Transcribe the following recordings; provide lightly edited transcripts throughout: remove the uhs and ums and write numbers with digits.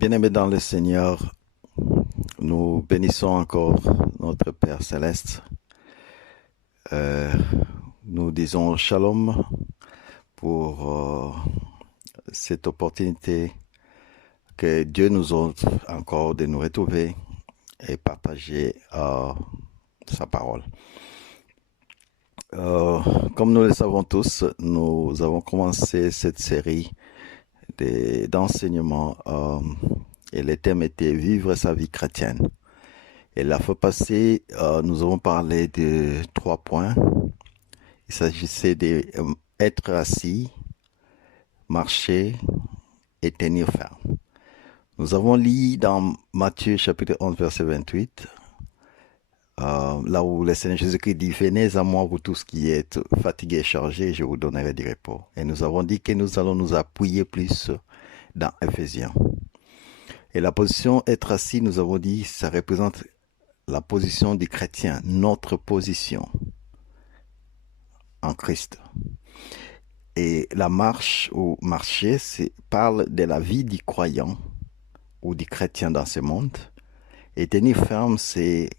Bien-aimés dans le Seigneur, nous bénissons encore notre Père Céleste. Euh, Nous disons shalom pour cette opportunité que Dieu nous offre encore de nous retrouver et partager sa parole. Comme nous le savons tous, nous avons commencé cette série d'enseignements et le thème était vivre sa vie chrétienne. Et la fois passée, nous avons parlé de 3 points. Il s'agissait d'être assis, marcher et tenir ferme. Nous avons lu dans Matthieu chapitre 11 verset 28, là où le Seigneur Jésus-Christ dit « Venez à moi, vous tous qui êtes fatigués et chargés, je vous donnerai du repos. » Et nous avons dit que nous allons nous appuyer plus dans Éphésiens. Et la position être assis, nous avons dit, ça représente la position du chrétien, notre position en Christ. Et la marche ou marcher, parle de la vie du croyant ou du chrétien dans ce monde. Et tenir ferme, c'est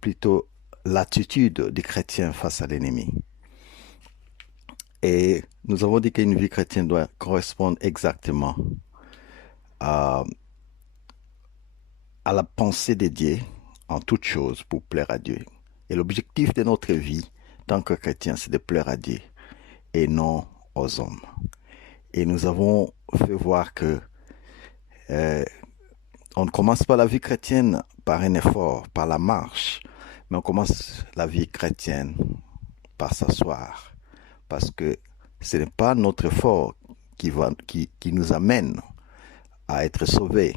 plutôt l'attitude du chrétien face à l'ennemi. Et nous avons dit qu'une vie chrétienne doit correspondre exactement à la pensée de Dieu en toutes choses pour plaire à Dieu. Et l'objectif de notre vie, tant que chrétien, c'est de plaire à Dieu et non aux hommes. Et nous avons fait voir que on ne commence pas la vie chrétienne par un effort, par la marche, mais on commence la vie chrétienne par s'asseoir. Parce que ce n'est pas notre effort qui nous amène à être sauvés,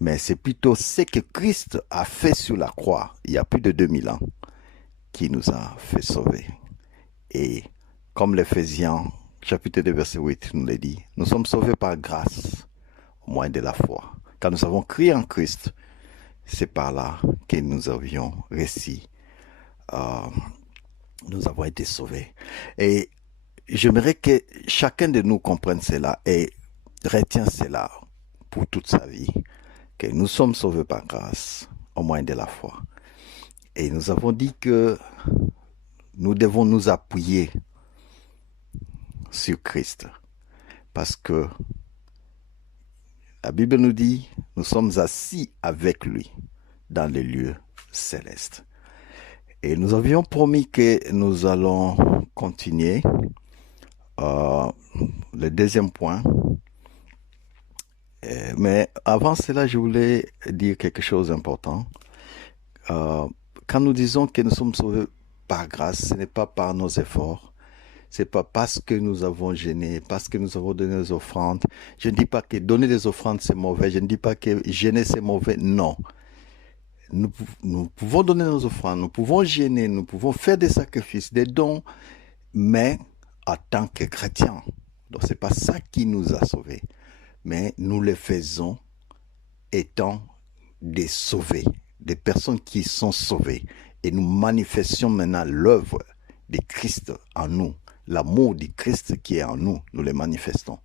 mais c'est plutôt ce que Christ a fait sur la croix, il y a plus de 2000 ans, qui nous a fait sauver. Et comme l'Éphésiens, chapitre 2, verset 8 nous le dit, nous sommes sauvés par grâce, au moyen de la foi. Quand nous avons crié en Christ, c'est par là que nous avions réussi. Nous avons été sauvés. Et j'aimerais que chacun de nous comprenne cela et retient cela pour toute sa vie, que nous sommes sauvés par grâce, au moyen de la foi. Et nous avons dit que nous devons nous appuyer sur Christ, parce que la Bible nous dit, nous sommes assis avec lui dans les lieux célestes. Et nous avions promis que nous allons continuer le deuxième point. Mais avant cela, je voulais dire quelque chose d'important. Quand nous disons que nous sommes sauvés par grâce, ce n'est pas par nos efforts. C'est pas parce que nous avons gêné, parce que nous avons donné des offrandes. Je ne dis pas que donner des offrandes c'est mauvais. Je ne dis pas que gêner c'est mauvais. Non. Nous pouvons donner nos offrandes, nous pouvons gêner, nous pouvons faire des sacrifices, des dons, mais en tant que chrétiens. Donc c'est pas ça qui nous a sauvés. Mais nous le faisons étant des sauvés, des personnes qui sont sauvées. Et nous manifestons maintenant l'œuvre de Christ en nous. L'amour du Christ qui est en nous, nous le manifestons.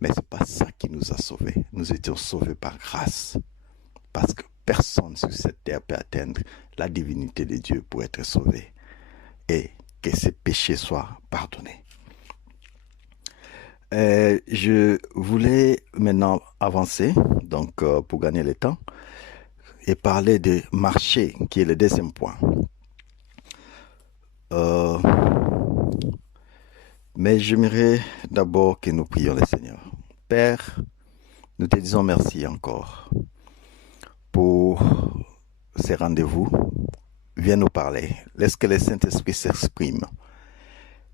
Mais ce n'est pas ça qui nous a sauvés. Nous étions sauvés par grâce. Parce que personne sur cette terre peut atteindre la divinité de Dieu pour être sauvé. Et que ses péchés soient pardonnés. Je voulais maintenant avancer, donc pour gagner le temps, et parler de marcher, qui est le deuxième point. Mais j'aimerais d'abord que nous prions le Seigneur. Père, nous te disons merci encore pour ces rendez-vous. Viens nous parler. Laisse que le Saint-Esprit s'exprime.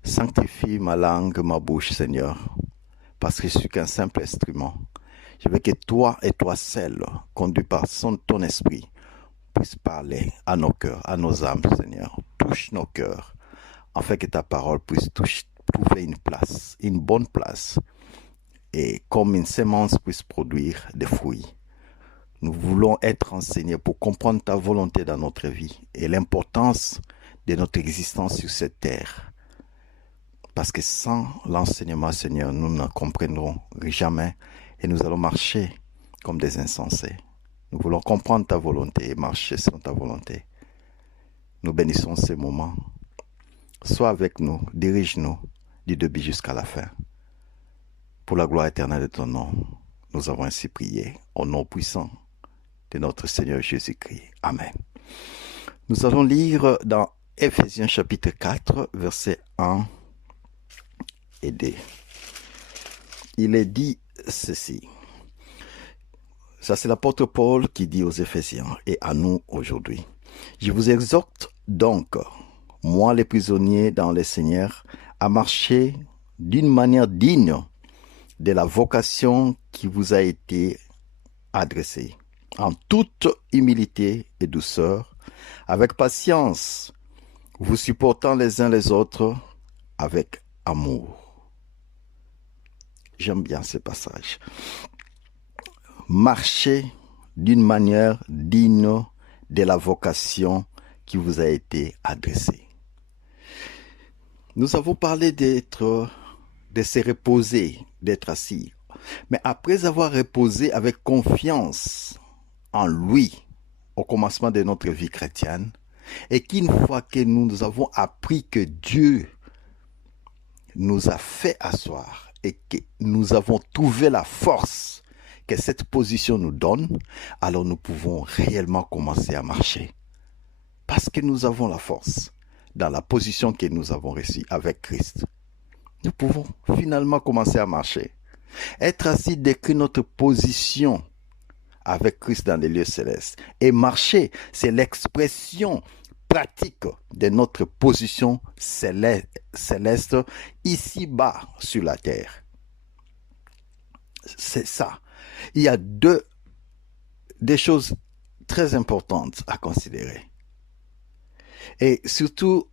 Sanctifie ma langue, ma bouche, Seigneur, parce que je suis qu'un simple instrument. Je veux que toi et toi seul, conduit par ton esprit, puisse parler à nos cœurs, à nos âmes, Seigneur. Touche nos cœurs, afin que ta parole puisse trouver une place, une bonne place, et comme une semence puisse produire des fruits. Nous voulons être enseignés pour comprendre ta volonté dans notre vie et l'importance de notre existence sur cette terre. Parce que sans l'enseignement, Seigneur, nous ne comprendrons jamais et nous allons marcher comme des insensés. Nous voulons comprendre ta volonté et marcher selon ta volonté. Nous bénissons ces moments. Sois avec nous, dirige-nous du début jusqu'à la fin. Pour la gloire éternelle de ton nom, nous avons ainsi prié au nom puissant de notre Seigneur Jésus-Christ. Amen. Nous allons lire dans Éphésiens chapitre 4, versets 1 et 2. Il est dit ceci. Ça, c'est l'apôtre Paul qui dit aux Éphésiens et à nous aujourd'hui. Je vous exhorte donc, moi les prisonniers dans le Seigneur, à marcher d'une manière digne de la vocation qui vous a été adressée, en toute humilité et douceur, avec patience, vous supportant les uns les autres avec amour. J'aime bien ce passage. Marchez d'une manière digne de la vocation qui vous a été adressée. Nous avons parlé de se reposer, d'être assis. Mais après avoir reposé avec confiance en lui au commencement de notre vie chrétienne, et qu'une fois que nous avons appris que Dieu nous a fait asseoir et que nous avons trouvé la force que cette position nous donne, alors nous pouvons réellement commencer à marcher. Parce que nous avons la force dans la position que nous avons reçue avec Christ. Nous pouvons finalement commencer à marcher. Être assis décrit notre position avec Christ dans les lieux célestes. Et marcher, c'est l'expression pratique de notre position céleste ici-bas sur la terre. C'est ça. Il y a des choses très importantes à considérer. Et surtout,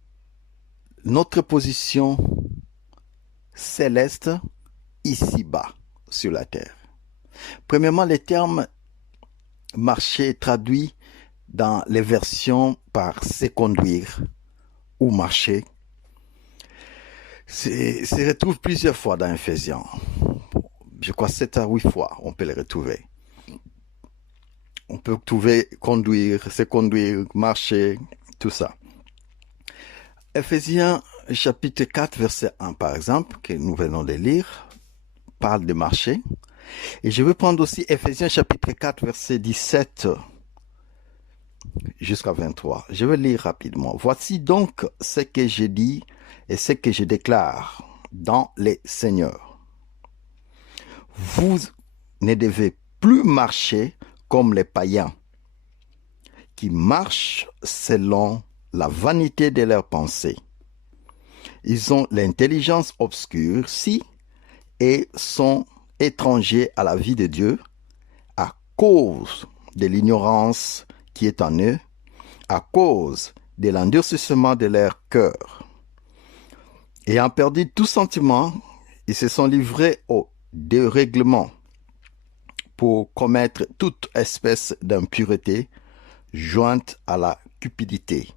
notre position céleste ici-bas sur la terre. Premièrement, le terme marcher traduit dans les versions par se conduire ou marcher se retrouve plusieurs fois dans Éphésiens. Je crois 7 à 8 fois on peut les retrouver. On peut trouver conduire, se conduire, marcher, tout ça. Éphésiens chapitre 4 verset 1 par exemple, que nous venons de lire, parle de marcher. Et je vais prendre aussi Éphésiens chapitre 4 verset 17 jusqu'à 23. Je vais lire rapidement. Voici donc ce que je dis et ce que je déclare dans les Seigneurs. Vous ne devez plus marcher comme les païens qui marchent selon la vanité de leurs pensées. Ils ont l'intelligence obscurcie et sont étrangers à la vie de Dieu à cause de l'ignorance qui est en eux, à cause de l'endurcissement de leur cœur. Ayant perdu tout sentiment, ils se sont livrés au dérèglement pour commettre toute espèce d'impureté jointe à la cupidité.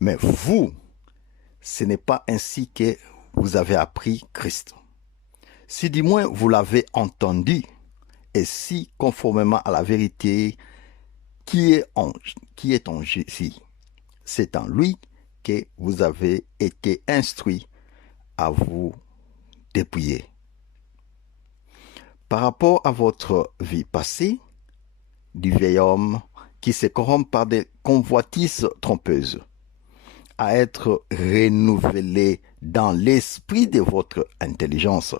Mais vous, ce n'est pas ainsi que vous avez appris Christ. Si du moins vous l'avez entendu, et si conformément à la vérité qui est en Jésus, c'est en lui que vous avez été instruits à vous dépouiller. Par rapport à votre vie passée, du vieil homme qui se corrompt par des convoitises trompeuses, à être renouvelé dans l'esprit de votre intelligence,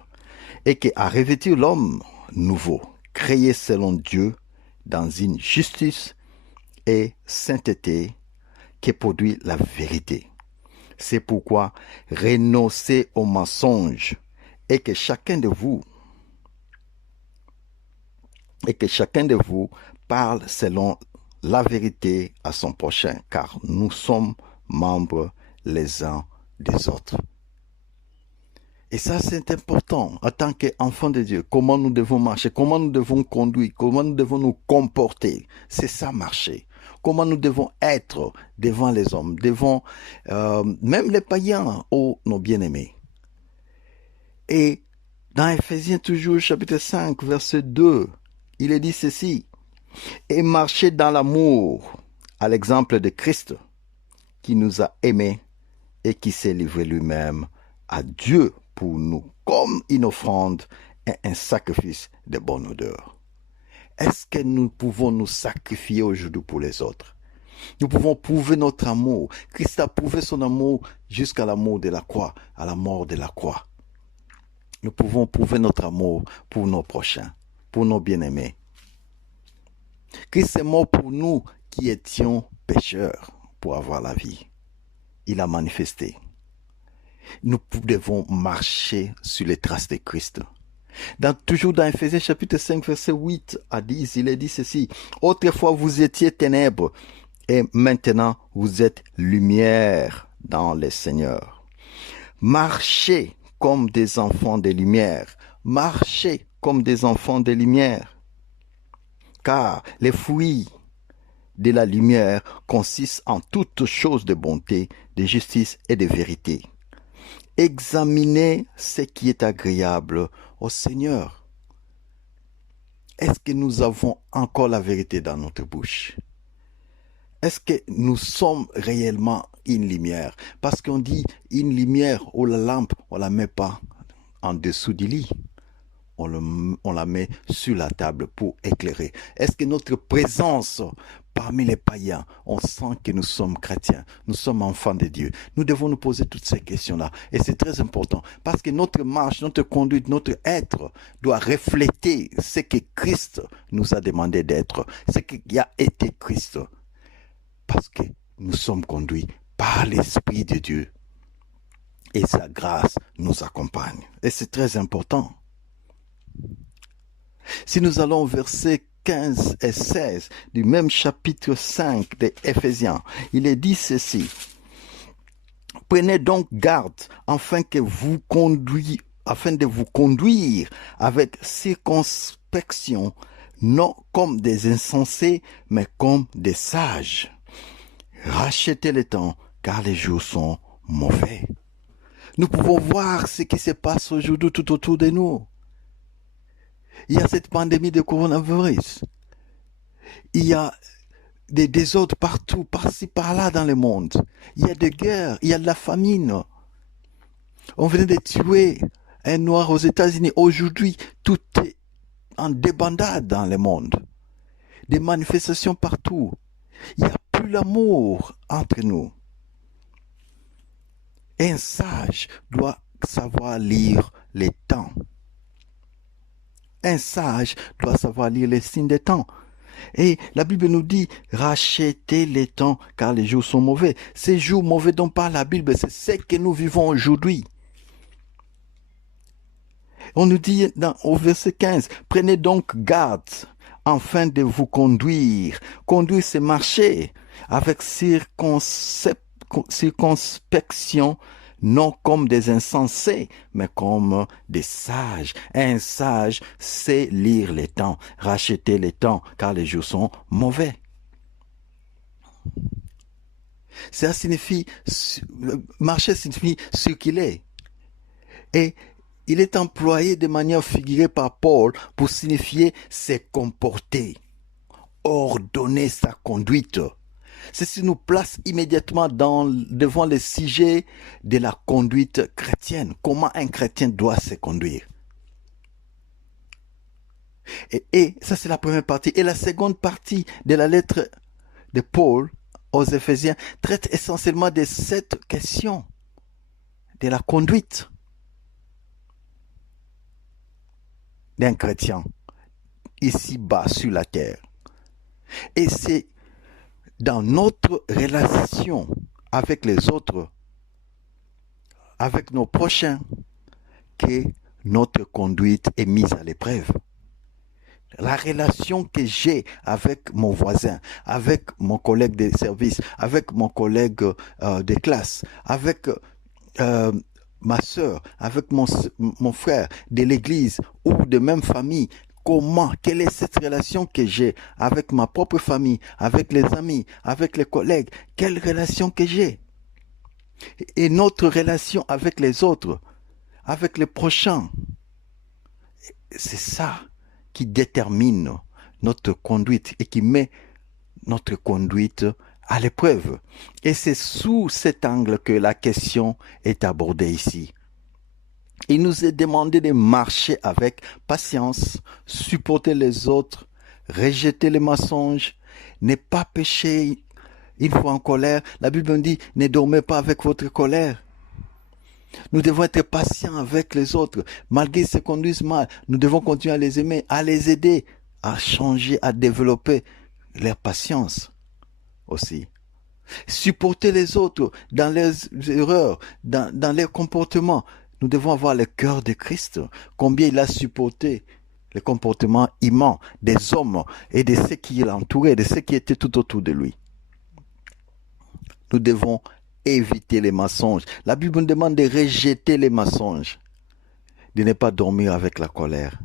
et qui a revêtu l'homme nouveau, créé selon Dieu dans une justice et sainteté qui produit la vérité. C'est pourquoi renoncez au mensonge et que chacun de vous parle selon la vérité à son prochain, car nous sommes membres les uns des autres. Et ça, c'est important en tant qu'enfants de Dieu. Comment nous devons marcher, comment nous devons conduire, comment nous devons nous comporter. C'est ça, marcher. Comment nous devons être devant les hommes, devant même les païens, oh nos bien-aimés. Et dans Éphésiens toujours, chapitre 5, verset 2, il est dit ceci, et marcher dans l'amour, à l'exemple de Christ, qui nous a aimés et qui s'est livré lui-même à Dieu pour nous, comme une offrande et un sacrifice de bonne odeur. Est-ce que nous pouvons nous sacrifier aujourd'hui pour les autres? Nous pouvons prouver notre amour. Christ a prouvé son amour jusqu'à l'amour de la croix, à la mort de la croix. Nous pouvons prouver notre amour pour nos prochains, pour nos bien-aimés. Christ est mort pour nous qui étions pécheurs pour avoir la vie. Il a manifesté. Nous devons marcher sur les traces de Christ. Toujours dans Ephésiens chapitre 5, verset 8 à 10, il est dit ceci. Autrefois vous étiez ténèbres et maintenant vous êtes lumière dans le Seigneur. Marchez comme des enfants de lumière. Marchez comme des enfants de lumière. Car les fruits de la lumière consistent en toutes choses de bonté, de justice et de vérité. Examinez ce qui est agréable au Seigneur. Est-ce que nous avons encore la vérité dans notre bouche? Est-ce que nous sommes réellement une lumière? Parce qu'on dit une lumière ou la lampe, on ne la met pas en dessous du lit. On la met sur la table pour éclairer. Est-ce que notre présence parmi les païens, on sent que nous sommes chrétiens, nous sommes enfants de Dieu? Nous devons nous poser toutes ces questions-là. Et c'est très important parce que notre marche, notre conduite, notre être doit refléter ce que Christ nous a demandé d'être, ce qui a été Christ. Parce que nous sommes conduits par l'Esprit de Dieu. Et sa grâce nous accompagne. Et c'est très important. Si nous allons au verset 15 et 16 du même chapitre 5 des Éphésiens, il est dit ceci. Prenez donc garde afin de vous conduire avec circonspection, non comme des insensés, mais comme des sages. Rachetez le temps, car les jours sont mauvais. Nous pouvons voir ce qui se passe aujourd'hui tout autour de nous. Il y a cette pandémie de coronavirus. Il y a des désordres partout, par-ci, par-là dans le monde. Il y a des guerres, il y a de la famine. On venait de tuer un noir aux États-Unis. Aujourd'hui, tout est en débandade dans le monde. Des manifestations partout. Il n'y a plus l'amour entre nous. Un sage doit savoir lire les temps. Un sage doit savoir lire les signes des temps. Et la Bible nous dit, rachetez les temps car les jours sont mauvais. Ces jours mauvais dont parle la Bible, c'est ce que nous vivons aujourd'hui. On nous dit au verset 15, prenez donc garde afin de vous conduire. Conduire, c'est marcher avec circonspection, non comme des insensés, mais comme des sages. Un sage sait lire les temps, racheter les temps, car les jours sont mauvais. Ça signifie, marcher signifie circuler. Et il est employé de manière figurée par Paul pour signifier se comporter, ordonner sa conduite. Ceci nous place immédiatement devant le sujet de la conduite chrétienne. Comment un chrétien doit se conduire. Et ça, c'est la première partie. Et la seconde partie de la lettre de Paul aux Éphésiens traite essentiellement de cette question de la conduite d'un chrétien ici-bas sur la terre. Et c'est dans notre relation avec les autres, avec nos prochains, que notre conduite est mise à l'épreuve. La relation que j'ai avec mon voisin, avec mon collègue de service, avec mon collègue de classe, avec ma soeur, avec mon frère de l'église ou de même famille, quelle est cette relation que j'ai avec ma propre famille, avec les amis, avec les collègues? Quelle relation que j'ai? Et notre relation avec les autres, avec les prochains, c'est ça qui détermine notre conduite et qui met notre conduite à l'épreuve. Et c'est sous cet angle que la question est abordée ici. Il nous est demandé de marcher avec patience, supporter les autres, rejeter les mensonges, ne pas pécher une fois en colère. La Bible nous dit, ne dormez pas avec votre colère. Nous devons être patients avec les autres. Malgré qu'ils se conduisent mal, nous devons continuer à les aimer, à les aider, à changer, à développer leur patience aussi. Supporter les autres dans leurs erreurs, dans leurs comportements. Nous devons avoir le cœur de Christ. Combien il a supporté les comportements immenses des hommes et de ceux qui l'entouraient, de ceux qui étaient tout autour de lui. Nous devons éviter les mensonges. La Bible nous demande de rejeter les mensonges, de ne pas dormir avec la colère.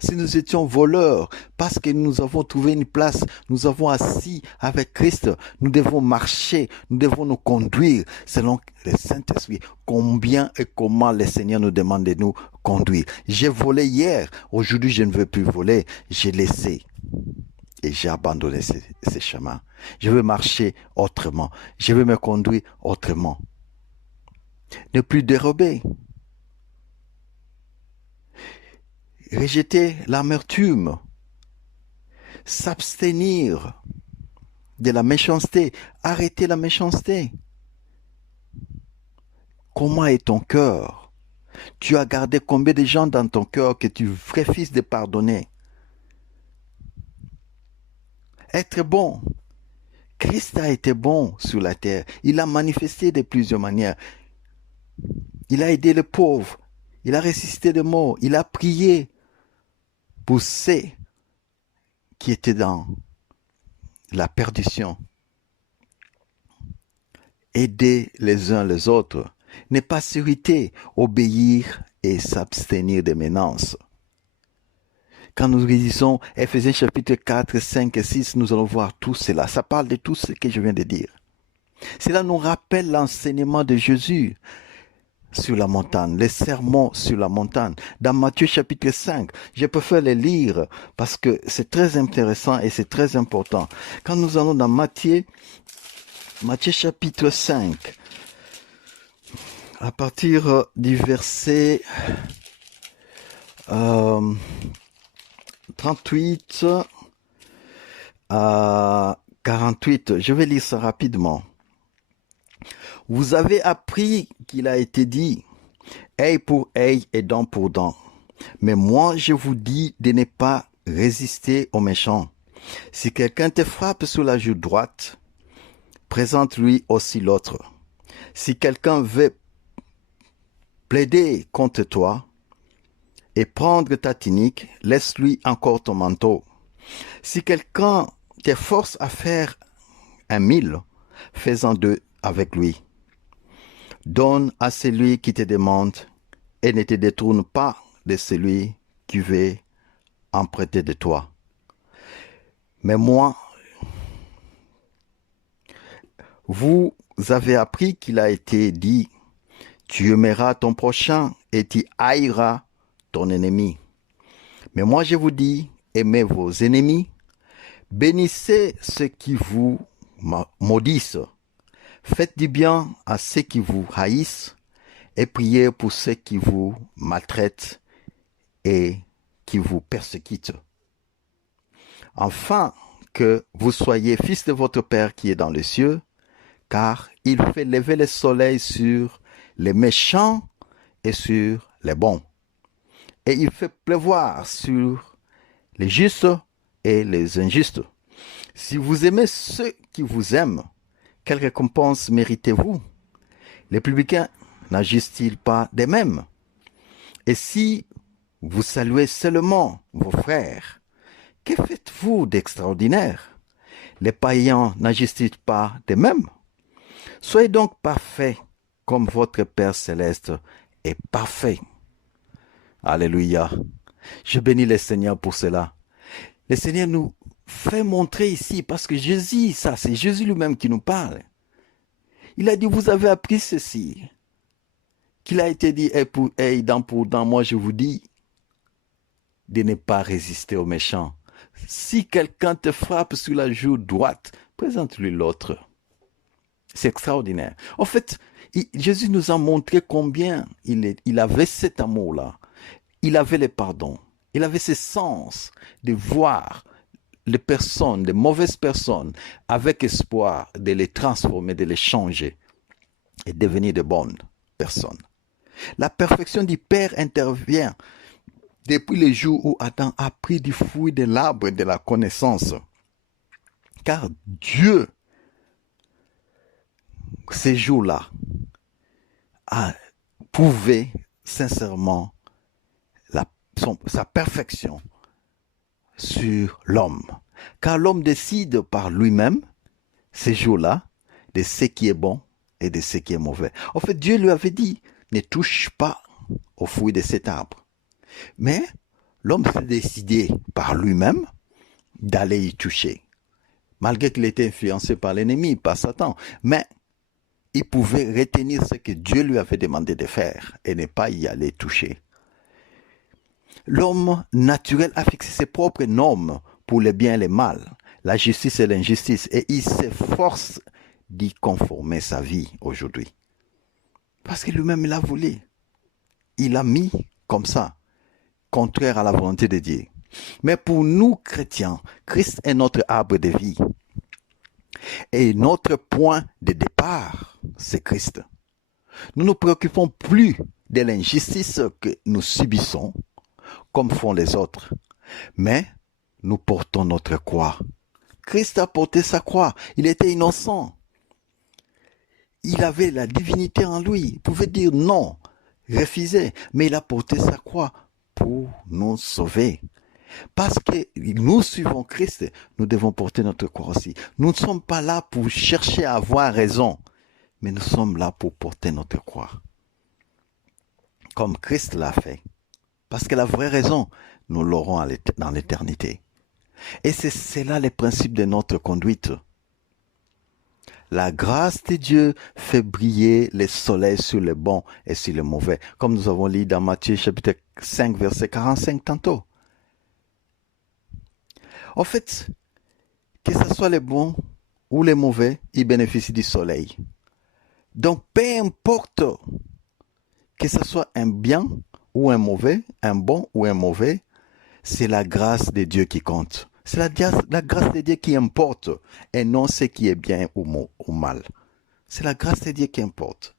Si nous étions voleurs, parce que nous avons trouvé une place, nous avons assis avec Christ, nous devons marcher, nous devons nous conduire selon le Saint-Esprit. Combien et comment le Seigneur nous demande de nous conduire. J'ai volé hier, aujourd'hui je ne veux plus voler, j'ai laissé et j'ai abandonné ces chemins. Je veux marcher autrement, je veux me conduire autrement. Ne plus dérober. Rejeter l'amertume, s'abstenir de la méchanceté, arrêter la méchanceté. Comment est ton cœur? Tu as gardé combien de gens dans ton cœur que tu refuses de pardonner? Être bon. Christ a été bon sur la terre. Il a manifesté de plusieurs manières. Il a aidé les pauvres. Il a ressuscité les morts. Il a prié pour ceux qui étaient dans la perdition. Aider les uns les autres, ne pas s'irriter, obéir et s'abstenir des menaces. Quand nous lisons Ephésiens chapitre 4, 5 et 6, nous allons voir tout cela. Ça parle de tout ce que je viens de dire. Cela nous rappelle l'enseignement de Jésus sur la montagne, les sermons sur la montagne. Dans Matthieu chapitre 5, je préfère les lire parce que c'est très intéressant et c'est très important. Quand nous allons dans Matthieu chapitre 5, à partir du verset 38 à 48, je vais lire ça rapidement. Vous avez appris qu'il a été dit, œil pour œil et dent pour dent. Mais moi, je vous dis de ne pas résister aux méchants. Si quelqu'un te frappe sur la joue droite, présente-lui aussi l'autre. Si quelqu'un veut plaider contre toi et prendre ta tunique, laisse-lui encore ton manteau. Si quelqu'un te force à faire 1 000, fais-en 2 avec lui. Donne à celui qui te demande et ne te détourne pas de celui qui veut emprunter de toi. Mais moi, vous avez appris qu'il a été dit, tu aimeras ton prochain et tu haïras ton ennemi. Mais moi je vous dis, aimez vos ennemis, bénissez ceux qui vous maudissent, faites du bien à ceux qui vous haïssent et priez pour ceux qui vous maltraitent et qui vous persécutent. Afin que vous soyez fils de votre Père qui est dans les cieux, car il fait lever le soleil sur les méchants et sur les bons. Et il fait pleuvoir sur les justes et les injustes. Si vous aimez ceux qui vous aiment, quelle récompense méritez-vous? Les publicains n'agissent-ils pas de même? Et si vous saluez seulement vos frères, que faites-vous d'extraordinaire? Les païens n'agissent-ils pas de même? Soyez donc parfaits comme votre Père céleste est parfait. Alléluia. Je bénis le Seigneur pour cela. Le Seigneur nous fait montrer ici, parce que Jésus, ça, c'est Jésus lui-même qui nous parle. Il a dit, vous avez appris ceci. Qu'il a été dit, œil pour œil, dent pour dent, moi je vous dis, de ne pas résister aux méchants. Si quelqu'un te frappe sur la joue droite, présente-lui l'autre. C'est extraordinaire. En fait, Jésus nous a montré combien il avait cet amour-là. Il avait le pardon. Il avait ce sens de voir les personnes, les mauvaises personnes, avec espoir de les transformer, de les changer et devenir de bonnes personnes. La perfection du Père intervient depuis le jour où Adam a pris du fruit de l'arbre de la connaissance. Car Dieu, ces jours-là, a prouvé sincèrement sa perfection sur l'homme. Car l'homme décide par lui-même, ces jours-là, de ce qui est bon et de ce qui est mauvais. En fait, Dieu lui avait dit, ne touche pas au fruit de cet arbre. Mais l'homme s'est décidé par lui-même d'aller y toucher. Malgré qu'il était influencé par l'ennemi, par Satan. Mais il pouvait retenir ce que Dieu lui avait demandé de faire et ne pas y aller toucher. L'homme naturel a fixé ses propres normes pour le bien et le mal, la justice et l'injustice, et il s'efforce d'y conformer sa vie aujourd'hui. Parce que lui-même, il a voulu. Il a mis comme ça, contraire à la volonté de Dieu. Mais pour nous, chrétiens, Christ est notre arbre de vie. Et notre point de départ, c'est Christ. Nous ne nous préoccupons plus de l'injustice que nous subissons, comme font les autres. Mais nous portons notre croix. Christ a porté sa croix. Il était innocent. Il avait la divinité en lui. Il pouvait dire non, refuser. Mais il a porté sa croix pour nous sauver. Parce que nous suivons Christ, nous devons porter notre croix aussi. Nous ne sommes pas là pour chercher à avoir raison, mais nous sommes là pour porter notre croix. Comme Christ l'a fait. Parce que la vraie raison, nous l'aurons dans l'éternité. Et c'est là le principe de notre conduite. La grâce de Dieu fait briller le soleil sur le bon et sur le mauvais. Comme nous avons lu dans Matthieu chapitre 5, verset 45 tantôt. En fait, que ce soit les bons ou les mauvais, ils bénéficient du soleil. Donc, peu importe que ce soit un bien ou un mauvais, un bon ou un mauvais, c'est la grâce de Dieu qui compte. C'est la grâce de Dieu qui importe et non ce qui est bien ou mal. C'est la grâce de Dieu qui importe.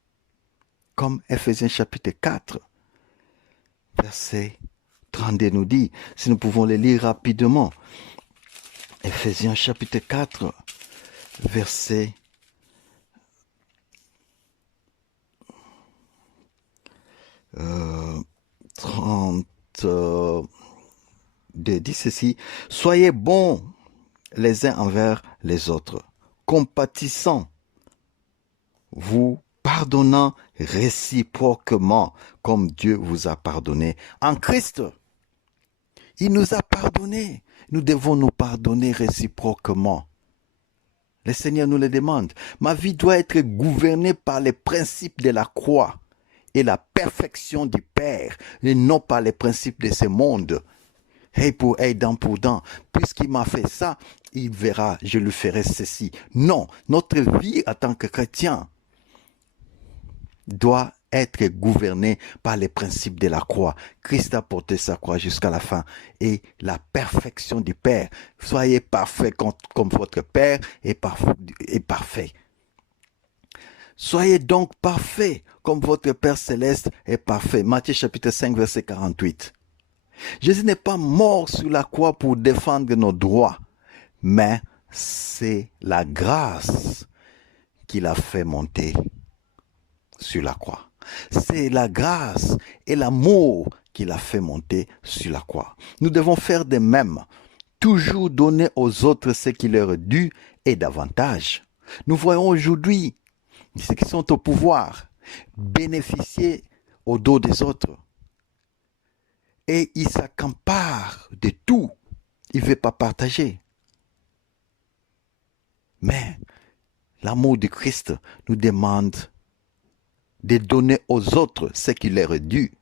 Comme Ephésiens chapitre 4, verset 32 nous dit, si nous pouvons le lire rapidement. Ephésiens chapitre 4, verset 32 dit ceci, « Soyez bons les uns envers les autres, compatissants, vous pardonnant réciproquement, comme Dieu vous a pardonné en Christ. » Il nous a pardonné. Nous devons nous pardonner réciproquement. Le Seigneur nous le demande. Ma vie doit être gouvernée par les principes de la croix et la perfection du Père, et non par les principes de ce monde. Œil pour œil, dent pour dent. Puisqu'il m'a fait ça, il verra, je lui ferai ceci. Non, notre vie en tant que chrétien doit être gouvernée par les principes de la croix. Christ a porté sa croix jusqu'à la fin. Et la perfection du Père. Soyez parfaits comme votre Père est parfait. Soyez donc parfaits comme votre Père céleste est parfait. Matthieu chapitre 5, verset 48. Jésus n'est pas mort sur la croix pour défendre nos droits, mais c'est la grâce qu'il a fait monter sur la croix. C'est la grâce et l'amour qu'il a fait monter sur la croix. Nous devons faire de même, toujours donner aux autres ce qui leur est dû et davantage. Nous voyons aujourd'hui ceux qui sont au pouvoir bénéficier au dos des autres. Et ils s'accaparent de tout. Ils ne veulent pas partager. Mais l'amour de Christ nous demande de donner aux autres ce qui leur est dû.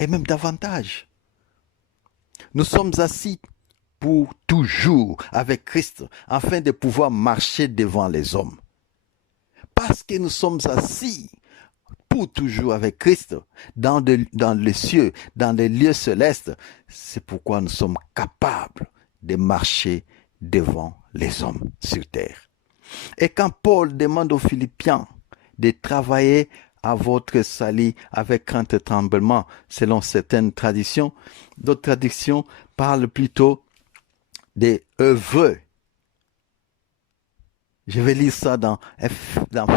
Et même davantage. Nous sommes assis pour toujours avec Christ, afin de pouvoir marcher devant les hommes. Parce que nous sommes assis pour toujours avec Christ dans les cieux, dans les lieux célestes, c'est pourquoi nous sommes capables de marcher devant les hommes sur terre. Et quand Paul demande aux Philippiens de travailler à votre salut avec crainte et tremblement, selon certaines traditions, d'autres traditions parlent plutôt des œuvres. Je vais lire ça dans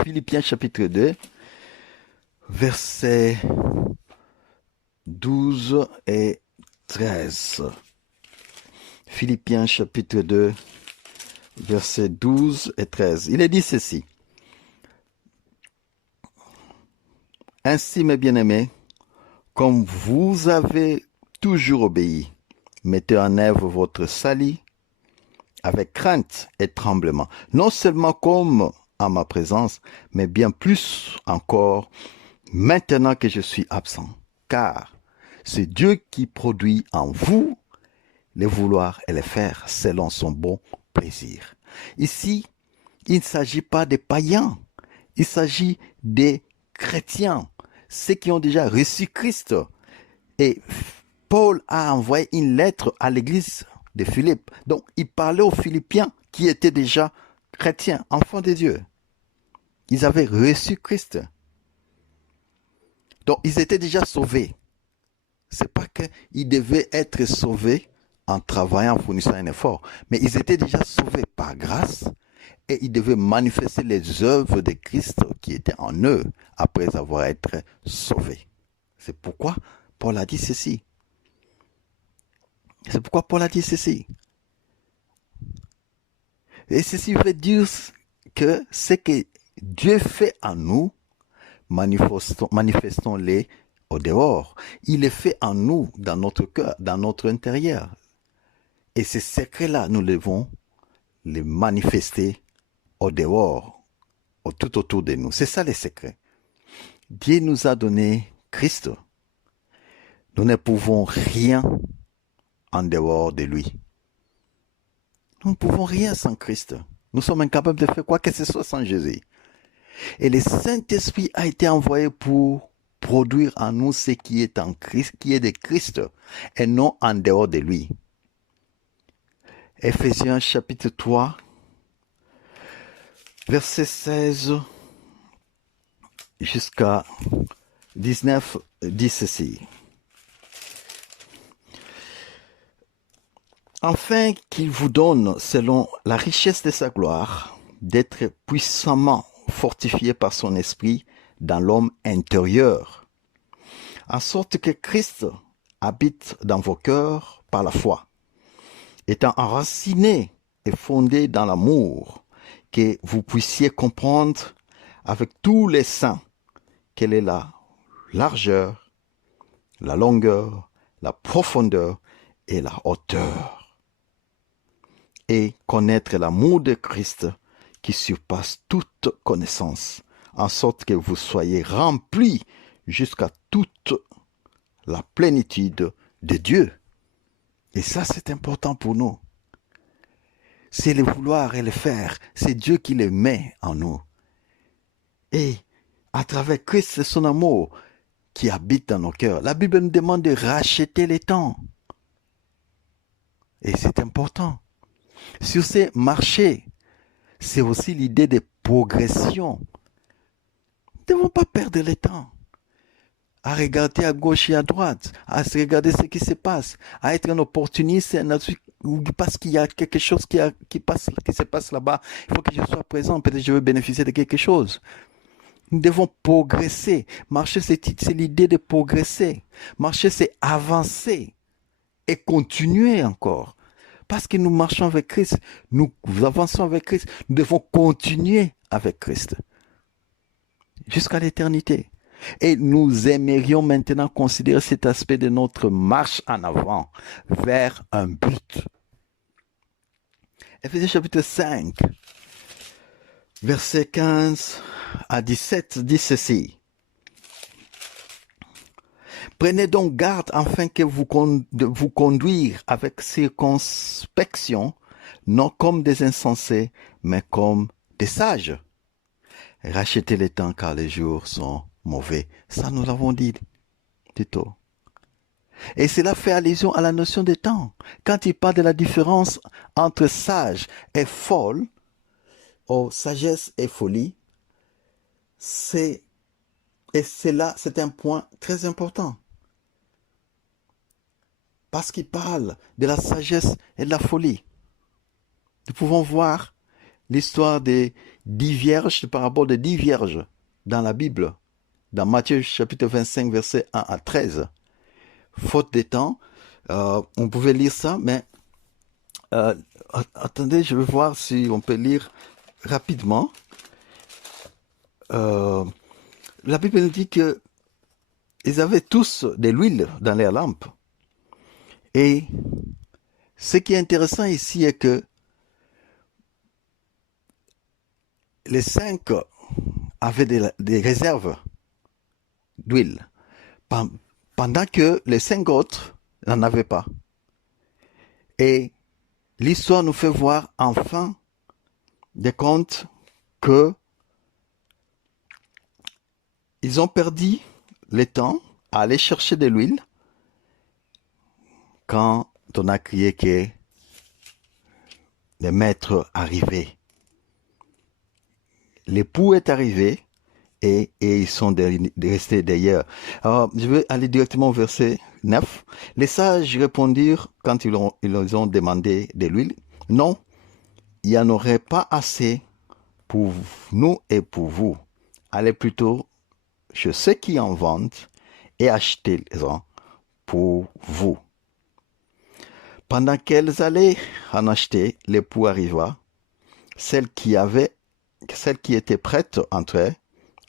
Philippiens chapitre 2, versets 12 et 13. Philippiens chapitre 2, versets 12 et 13. Il est dit ceci. Ainsi, mes bien-aimés, comme vous avez toujours obéi, mettez en œuvre votre salut avec crainte et tremblement, non seulement comme en ma présence, mais bien plus encore maintenant que je suis absent, car c'est Dieu qui produit en vous les vouloir et les faire selon son bon plaisir. Ici, il ne s'agit pas des païens, il s'agit des chrétiens, ceux qui ont déjà reçu Christ. Et Paul a envoyé une lettre à l'église de Philippe. Donc, il parlait aux Philippiens qui étaient déjà chrétiens, enfants de Dieu. Ils avaient reçu Christ. Donc, ils étaient déjà sauvés. C'est pas qu'ils devaient être sauvés en travaillant, en fournissant un effort, mais ils étaient déjà sauvés par grâce et ils devaient manifester les œuvres de Christ qui étaient en eux après avoir été sauvés. C'est pourquoi Paul a dit ceci. C'est pourquoi Paul a dit ceci. Et ceci veut dire que ce que Dieu fait en nous, manifestons-les au dehors. Il est fait en nous, dans notre cœur, dans notre intérieur. Et ces secrets-là, nous devons les manifester au dehors, tout autour de nous. C'est ça les secrets. Dieu nous a donné Christ. Nous ne pouvons rien en dehors de lui. Nous ne pouvons rien sans Christ. Nous sommes incapables de faire quoi que ce soit sans Jésus. Et le Saint-Esprit a été envoyé pour produire en nous ce qui est en Christ, qui est de Christ, et non en dehors de lui. Éphésiens chapitre 3, verset 16 jusqu'à 19 dit ceci. Afin qu'il vous donne, selon la richesse de sa gloire, d'être puissamment fortifié par son esprit dans l'homme intérieur, en sorte que Christ habite dans vos cœurs par la foi, étant enraciné et fondé dans l'amour, que vous puissiez comprendre avec tous les saints quelle est la largeur, la longueur, la profondeur et la hauteur, et connaître l'amour de Christ qui surpasse toute connaissance, en sorte que vous soyez remplis jusqu'à toute la plénitude de Dieu. Et ça, c'est important pour nous. C'est le vouloir et le faire. C'est Dieu qui le met en nous. Et à travers Christ, c'est son amour qui habite dans nos cœurs. La Bible nous demande de racheter les temps. Et c'est important. Sur ces marchés, c'est aussi l'idée de progression. Nous ne devons pas perdre le temps à regarder à gauche et à droite, à se regarder ce qui se passe, à être un opportuniste parce qu'il y a quelque chose qui se passe là-bas. Il faut que je sois présent, peut-être que je veux bénéficier de quelque chose. Nous devons progresser. Marcher, c'est l'idée de progresser. Marcher, c'est avancer et continuer encore. Parce que nous marchons avec Christ, nous avançons avec Christ, nous devons continuer avec Christ jusqu'à l'éternité. Et nous aimerions maintenant considérer cet aspect de notre marche en avant vers un but. Éphésiens chapitre 5, versets 15 à 17 dit ceci. Prenez donc garde afin que de vous conduire avec circonspection, non comme des insensés, mais comme des sages. Rachetez les temps car les jours sont mauvais. Ça, nous l'avons dit, Tito. Et cela fait allusion à la notion de temps. Quand il parle de la différence entre sage et folle, ou sagesse et folie, c'est un point très important. Parce qu'il parle de la sagesse et de la folie. Nous pouvons voir l'histoire des 10 vierges, la parabole des 10 vierges dans la Bible, dans Matthieu chapitre 25, versets 1 à 13. Faute de temps, on pouvait lire ça, mais attendez, je vais voir si on peut lire rapidement. La Bible nous dit que ils avaient tous de l'huile dans leurs lampes. Et ce qui est intéressant ici est que les 5 avaient des réserves d'huile, pendant que les 5 autres n'en avaient pas. Et l'histoire nous fait voir en fin de compte que ils ont perdu le temps à aller chercher de l'huile quand on a crié que le maître arrivait. L'époux est arrivé et ils sont restés d'ailleurs. Alors, je vais aller directement au verset 9. Les sages répondirent quand ils ont demandé de l'huile, non, il n'y en aurait pas assez pour nous et pour vous. Allez plutôt chez ceux qui en vendent et achetez-en pour vous. Pendant qu'elles allaient en acheter, l'époux arriva. Celle qui était prête entrait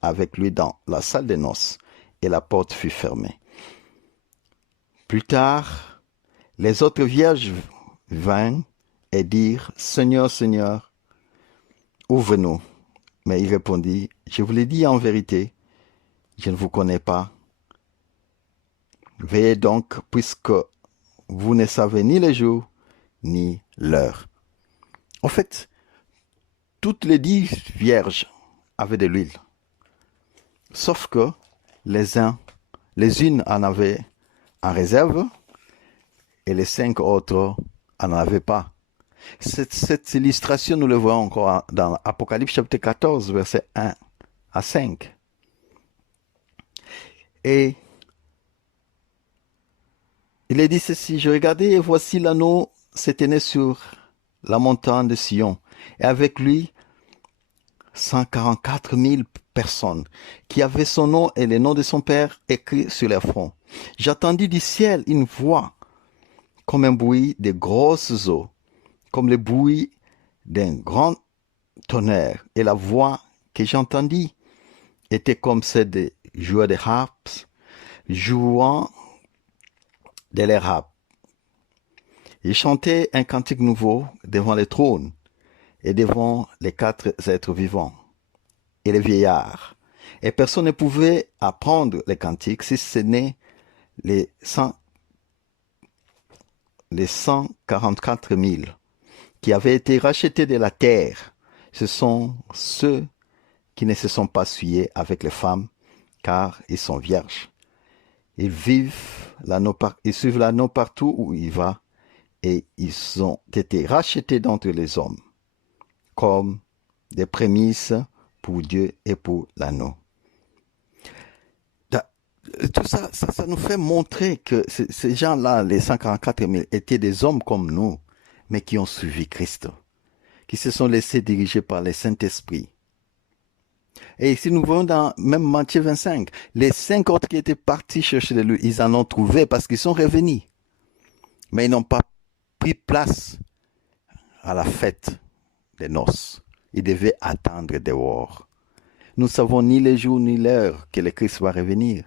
avec lui dans la salle des noces, et la porte fut fermée. Plus tard, les autres vierges vinrent et dirent, Seigneur, Seigneur, ouvre-nous. Mais il répondit, je vous l'ai dit en vérité, je ne vous connais pas. Veillez donc, puisque vous ne savez ni le jour, ni l'heure. En fait, toutes les 10 vierges avaient de l'huile. Sauf que les unes en avaient en réserve et les 5 autres en avaient pas. Cette illustration, nous le voyons encore dans Apocalypse chapitre 14, versets 1 à 5. Et il est dit ceci, je regardais et voici l'anneau s'éteignait sur la montagne de Sion, et avec lui 144 000 personnes qui avaient son nom et le nom de son père écrit sur leur front. J'entendis du ciel une voix comme un bruit de grosses eaux, comme le bruit d'un grand tonnerre, et la voix que j'entendis était comme celle des joueurs de harpes jouant de leur harpe. Ils chantaient un cantique nouveau devant le trône et devant les 4 êtres vivants et les vieillards. Et personne ne pouvait apprendre les cantiques si ce n'est les 144 000 qui avaient été rachetés de la terre. Ce sont ceux qui ne se sont pas souillés avec les femmes, car ils sont vierges. Ils suivent l'anneau partout où il va, et ils ont été rachetés d'entre les hommes, comme des prémices pour Dieu et pour l'anneau. Tout ça nous fait montrer que ces gens-là, les 144 000, étaient des hommes comme nous, mais qui ont suivi Christ, qui se sont laissés diriger par le Saint-Esprit. Et si nous voyons dans même Matthieu 25, les 5 autres qui étaient partis chercher de lui, ils en ont trouvé parce qu'ils sont revenus. Mais ils n'ont pas pris place à la fête des noces. Ils devaient attendre dehors. Nous ne savons ni le jour ni l'heure que le Christ va revenir.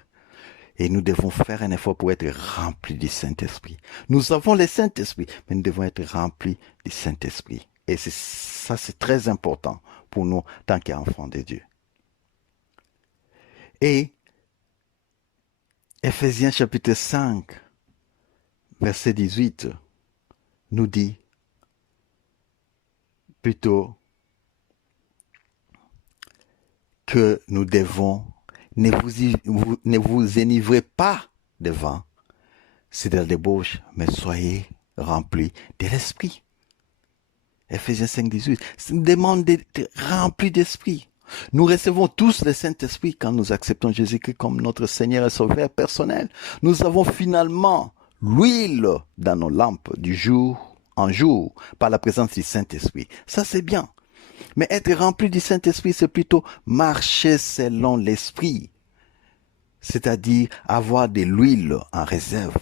Et nous devons faire un effort pour être remplis du Saint-Esprit. Nous avons le Saint-Esprit, mais nous devons être remplis du Saint-Esprit. Et ça, c'est très important pour nous, tant qu'enfants de Dieu. Et Éphésiens chapitre 5, verset 18, nous dit plutôt que nous devons, ne vous enivrez pas de vin, c'est de la débauche, mais soyez remplis de l'esprit. Éphésiens 5, 18, c'est une demande d'être remplis d'esprit. Nous recevons tous le Saint-Esprit quand nous acceptons Jésus-Christ comme notre Seigneur et Sauveur personnel. Nous avons finalement l'huile dans nos lampes du jour en jour par la présence du Saint-Esprit. Ça, c'est bien. Mais être rempli du Saint-Esprit, c'est plutôt marcher selon l'Esprit. C'est-à-dire avoir de l'huile en réserve.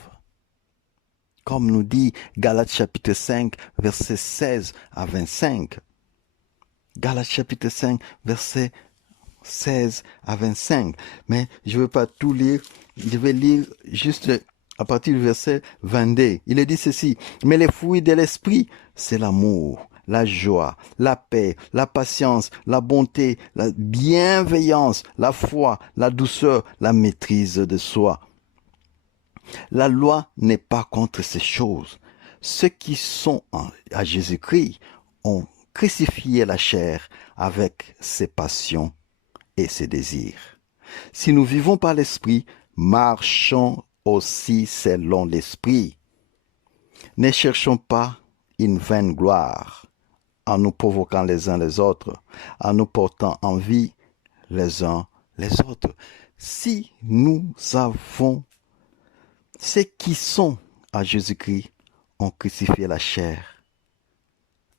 Comme nous dit Galates chapitre 5, versets 16 à 25. Galates chapitre 5, versets 16 à 25. Mais je ne veux pas tout lire. Je vais lire juste à partir du verset 22. Il est dit ceci. Mais les fruits de l'esprit, c'est l'amour, la joie, la paix, la patience, la bonté, la bienveillance, la foi, la douceur, la maîtrise de soi. La loi n'est pas contre ces choses. Ceux qui sont à Jésus-Christ ont crucifié la chair avec ses passions et ses désirs. Si nous vivons par l'Esprit, marchons aussi selon l'Esprit. Ne cherchons pas une vaine gloire en nous provoquant les uns les autres, en nous portant envie les uns les autres. Si nous avons ceux qui sont à Jésus-Christ ont crucifié la chair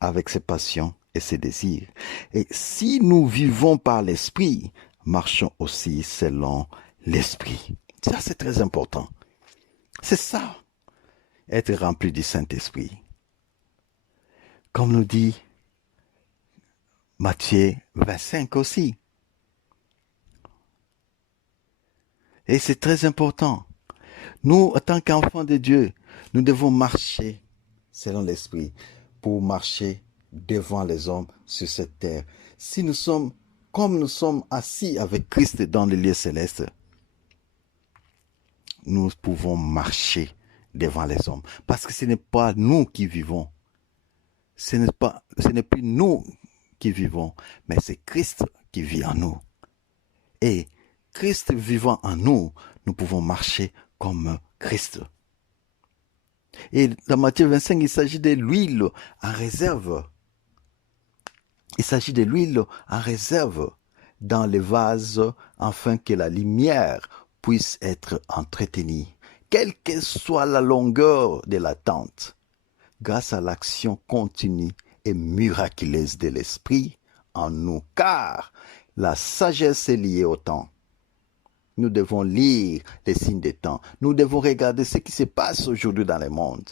avec ses passions et ses désirs. Et si nous vivons par l'Esprit, marchons aussi selon l'Esprit. Ça, c'est très important. C'est ça, être rempli du Saint-Esprit. Comme nous dit Matthieu 25 aussi. Et c'est très important. Nous, en tant qu'enfants de Dieu, nous devons marcher selon l'Esprit pour marcher devant les hommes sur cette terre. Si nous sommes, comme nous sommes assis avec Christ dans le lieu céleste, nous pouvons marcher devant les hommes. Parce que ce n'est pas nous qui vivons. Ce n'est plus nous qui vivons, mais c'est Christ qui vit en nous. Et Christ vivant en nous, nous pouvons marcher comme Christ. Et dans Matthieu 25, il s'agit de l'huile en réserve. Il s'agit de l'huile en réserve dans les vases afin que la lumière puisse être entretenue, quelle que soit la longueur de la tente, grâce à l'action continue et miraculeuse de l'Esprit en nous, car la sagesse est liée au temps. Nous devons lire les signes des temps. Nous devons regarder ce qui se passe aujourd'hui dans le monde.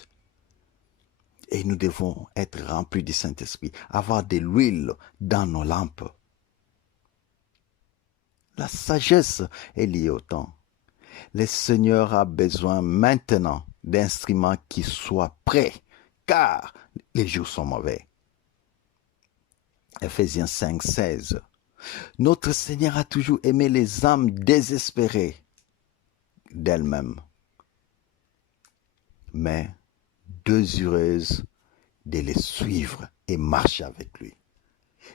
Et nous devons être remplis du Saint-Esprit, avoir de l'huile dans nos lampes. La sagesse est liée au temps. Le Seigneur a besoin maintenant d'instruments qui soient prêts, car les jours sont mauvais. Éphésiens 5, 16. Notre Seigneur a toujours aimé les âmes désespérées d'elles-mêmes, mais désireuses de les suivre et marcher avec lui.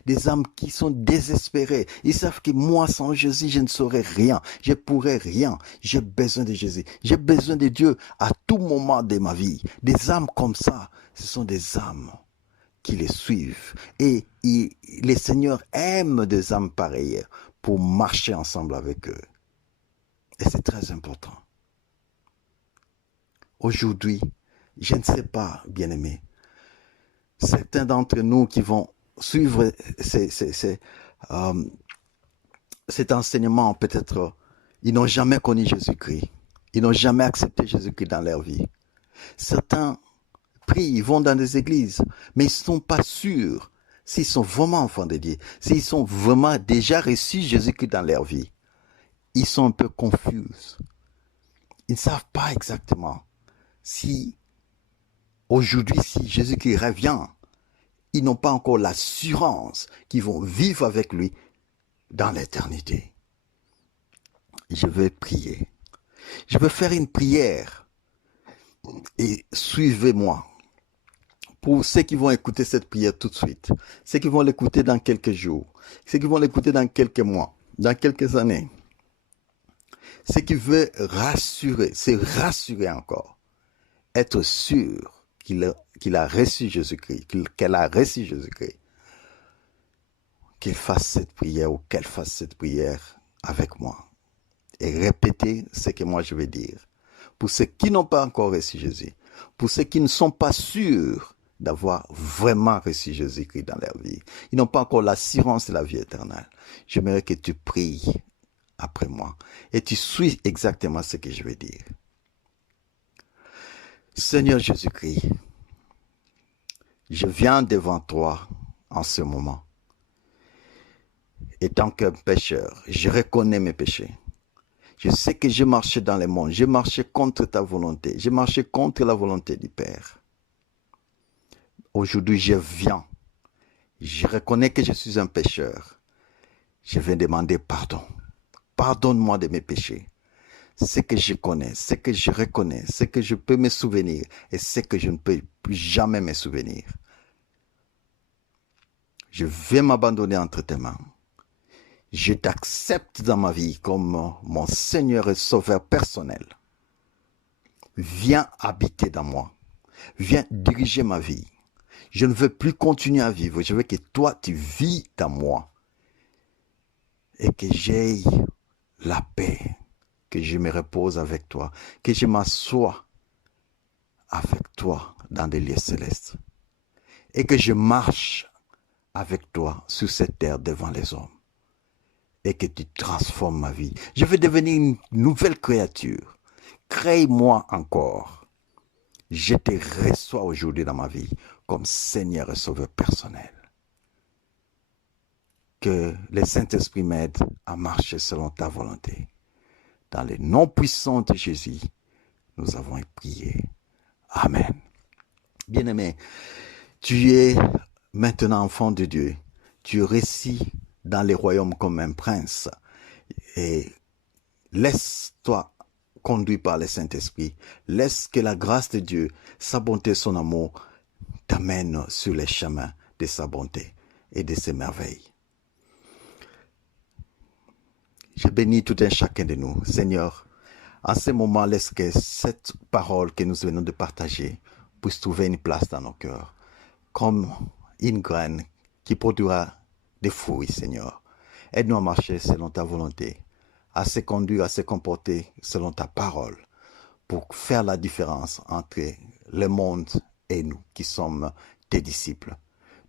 Des âmes qui sont désespérées. Ils savent que moi, sans Jésus, je ne saurais rien. Je ne pourrais rien. J'ai besoin de Jésus. J'ai besoin de Dieu à tout moment de ma vie. Des âmes comme ça, ce sont des âmes qui les suivent. Et les seigneurs aiment des âmes pareilles pour marcher ensemble avec eux. Et c'est très important. Aujourd'hui, je ne sais pas, bien-aimés, certains d'entre nous qui vont suivre cet enseignement, peut-être, ils n'ont jamais connu Jésus-Christ. Ils n'ont jamais accepté Jésus-Christ dans leur vie. Certains prient, ils vont dans des églises, mais ils ne sont pas sûrs s'ils sont vraiment enfants de Dieu, s'ils sont vraiment déjà reçus Jésus-Christ dans leur vie. Ils sont un peu confus. Ils ne savent pas exactement si aujourd'hui, si Jésus-Christ revient, ils n'ont pas encore l'assurance qu'ils vont vivre avec lui dans l'éternité. Je vais prier. Je veux faire une prière et suivez-moi. Pour ceux qui vont écouter cette prière tout de suite, ceux qui vont l'écouter dans quelques jours, ceux qui vont l'écouter dans quelques mois, dans quelques années, ceux qui veulent rassurer, se rassurer encore, être sûr qu'il a reçu Jésus-Christ, qu'elle a reçu Jésus-Christ, qu'il fasse cette prière ou qu'elle fasse cette prière avec moi et répéter ce que moi je vais dire. Pour ceux qui n'ont pas encore reçu Jésus, pour ceux qui ne sont pas sûrs d'avoir vraiment reçu Jésus-Christ dans leur vie, ils n'ont pas encore l'assurance de la vie éternelle. J'aimerais que tu pries après moi et tu suis exactement ce que je vais dire. Seigneur Jésus-Christ, je viens devant toi en ce moment. Et tant qu'un pécheur, je reconnais mes péchés. Je sais que j'ai marché dans le monde, j'ai marché contre ta volonté, j'ai marché contre la volonté du Père. Aujourd'hui, je viens. Je reconnais que je suis un pécheur. Je vais demander pardon. Pardonne-moi de mes péchés. Ce que je connais, ce que je reconnais, ce que je peux me souvenir et ce que je ne peux plus jamais me souvenir. Je vais m'abandonner entre tes mains. Je t'accepte dans ma vie comme mon Seigneur et Sauveur personnel. Viens habiter dans moi. Viens diriger ma vie. Je ne veux plus continuer à vivre. Je veux que toi, tu vis dans moi. Et que j'aie la paix. Que je me repose avec toi. Que je m'assoie avec toi dans des lieux célestes. Et que je marche avec toi sur cette terre devant les hommes. Et que tu transformes ma vie. Je veux devenir une nouvelle créature. Crée-moi encore. Je te reçois aujourd'hui dans ma vie comme Seigneur et Sauveur personnel. Que le Saint-Esprit m'aide à marcher selon ta volonté. Dans le nom puissant de Jésus, nous avons prié. Amen. Bien-aimé, tu es maintenant enfant de Dieu. Tu réussis dans les royaumes comme un prince. Et laisse-toi conduire par le Saint-Esprit. Laisse que la grâce de Dieu, sa bonté, son amour, t'amène sur les chemins de sa bonté et de ses merveilles. Je bénis tout un chacun de nous. Seigneur, en ce moment, laisse que cette parole que nous venons de partager puisse trouver une place dans nos cœurs, comme une graine qui produira des fruits, Seigneur. Aide-nous à marcher selon ta volonté, à se conduire, à se comporter selon ta parole, pour faire la différence entre le monde et nous qui sommes tes disciples.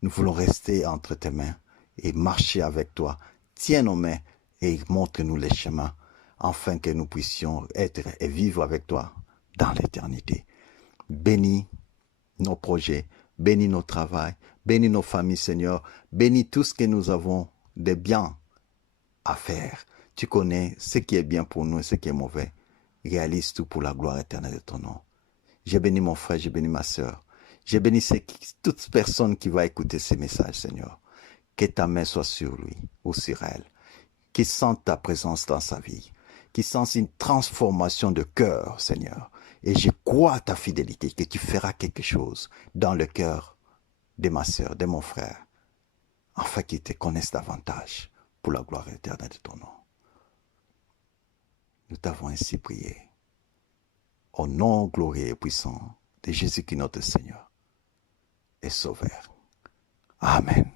Nous voulons rester entre tes mains et marcher avec toi. Tiens nos mains et montre-nous les chemins, afin que nous puissions être et vivre avec toi dans l'éternité. Bénis nos projets, bénis nos travaux, bénis nos familles, Seigneur. Bénis tout ce que nous avons de bien à faire. Tu connais ce qui est bien pour nous et ce qui est mauvais. Réalise tout pour la gloire éternelle de ton nom. J'ai béni mon frère, j'ai béni ma sœur. J'ai béni toute personne qui va écouter ces messages, Seigneur. Que ta main soit sur lui ou sur elle. Qu'il sente ta présence dans sa vie. Qu'il sente une transformation de cœur, Seigneur. Et je crois à ta fidélité, que tu feras quelque chose dans le cœur de ma sœur, de mon frère, afin qu'ils te connaissent davantage pour la gloire éternelle de ton nom. Nous t'avons ainsi prié. Au nom glorieux et puissant de Jésus-Christ notre Seigneur et Sauveur. Amen.